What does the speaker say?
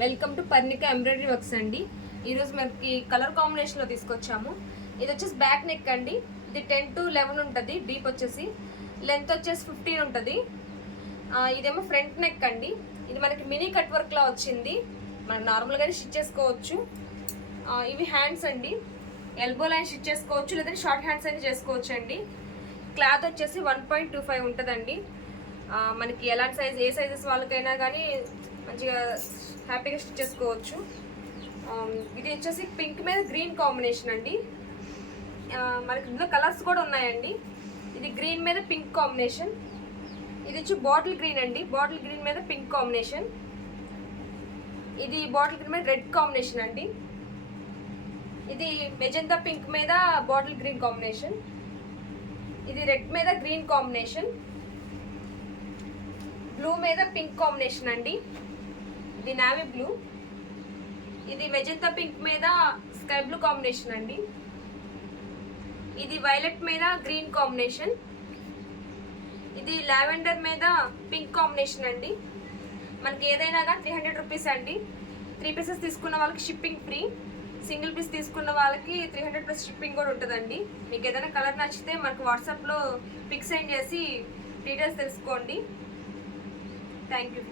Welcome to Parnika embroidery works అండి. ఈరోజు మనకి కలర్ కాంబినేషన్లో తీసుకొచ్చాము. ఇది వచ్చేసి బ్యాక్ నెక్ అండి. ఇది 10 to 11 ఉంటుంది. డీప్ వచ్చేసి లెంత్ వచ్చేసి 15 ఉంటుంది. ఇదేమో ఫ్రంట్ నెక్ అండి. ఇది మనకి మినీ కట్ వర్క్లా వచ్చింది. మనం నార్మల్గానే స్టిచ్ చేసుకోవచ్చు. ఇవి హ్యాండ్స్ అండి. ఎల్బో లైన్ స్టిచ్ చేసుకోవచ్చు, లేదంటే షార్ట్ హ్యాండ్స్ అని చేసుకోవచ్చు అండి. క్లాత్ వచ్చేసి 1.25 ఉంటుందండి. మనకి ఎలాంటి సైజ్, ఏ సైజెస్ వాళ్ళకైనా కానీ మంచిగా హ్యాపీగా స్టిచ్ చేసుకోవచ్చు. ఇది వచ్చేసి పింక్ మీద గ్రీన్ కాంబినేషన్ అండి. మనకి ఇందులో కలర్స్ కూడా ఉన్నాయండి. ఇది గ్రీన్ మీద పింక్ కాంబినేషన్. ఇది వచ్చి బాటిల్ గ్రీన్ అండి. బాటిల్ గ్రీన్ మీద పింక్ కాంబినేషన్. ఇది బాటిల్ గ్రీన్ మీద రెడ్ కాంబినేషన్ అండి. ఇది మెజెంతా పింక్ మీద బాటిల్ గ్రీన్ కాంబినేషన్. ఇది రెడ్ మీద గ్రీన్ కాంబినేషన్. బ్లూ మీద పింక్ కాంబినేషన్ అండి. ఇది నావీ బ్లూ. ఇది మెజెంతా పింక్ మీద స్కై బ్లూ కాంబినేషన్ అండి. ఇది వైలెట్ మీద గ్రీన్ కాంబినేషన్. ఇది లావెండర్ మీద పింక్ కాంబినేషన్ అండి. మనకి ఏదైనా కానీ 300 రూపీస్ అండి. 3 పీసెస్ తీసుకున్న వాళ్ళకి షిప్పింగ్ ఫ్రీ. సింగిల్ పీస్ తీసుకున్న వాళ్ళకి 300 ప్లస్ షిప్పింగ్ కూడా ఉంటుందండి. మీకు ఏదైనా కలర్ నచ్చితే మనకు వాట్సాప్లో పిక్ సెండ్ చేసి డీటెయిల్స్ తెలుసుకోండి. Thank you.